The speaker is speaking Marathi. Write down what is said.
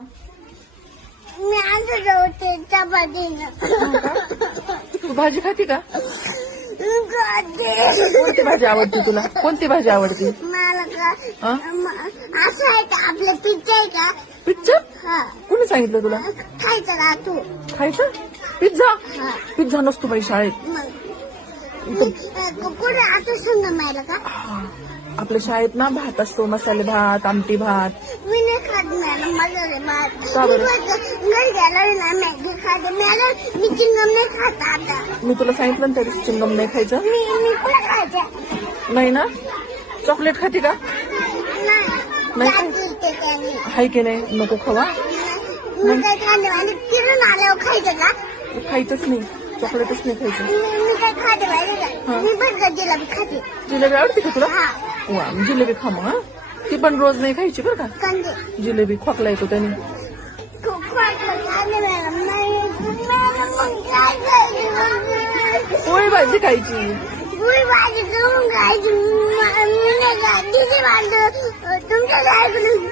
मी आणतो होते चपातीनं. तू भाजी खाते का? खाते. कोणती भाजी आवडते तुला? कोणती भाजी आवडते? मला का हा? असं आहे का आपलं पिझ्झा आहे का? पिझ्झा? हा कोणी सांगितलं तुला खायचं का तू? खायचं? पिझ्झा? हा पिझ्झा नसतो बाई शाळेत. मग कुठे आता संग मायला का? हा. आपल्या शाळेत ना भात असतो, मसाले भात, आमटी भात. मी नाही खात मॅडम मसाले भात. का बरं? घरी गेल्यावर ना मॅगी खाते मॅडम. मी चिंगम नाही खात आता. मी तुला सांगितलं ना त्या दिवशी चिंगम नाही खायचं. मी कुठे खायचं? नाही ना? चॉकलेट खाते का? नाही जाती ते त्याने. हाय की नाही? नको खावा. मी काय खाते आणि फिरून आल्यावर खायचं का? खायचंच नाही, चॉकलेटच नाही खायचं. मी काय खाते माहिती का? मी बर्गर जिलेबी खाते. जिलेबी आवडते का तुला? हा वा, जिलेबी खा मग. हा? ती पण रोज नाही खायची बरं का. कंदे जिलेबी खोकला येतो त्याने. खूप खाते मॅडम. मॅडम मग काय खायचं? पोळी भाजी खायची. पुरी भाजी करून खायची. मी नाही का तिची भाजी तुमच्या घराकडून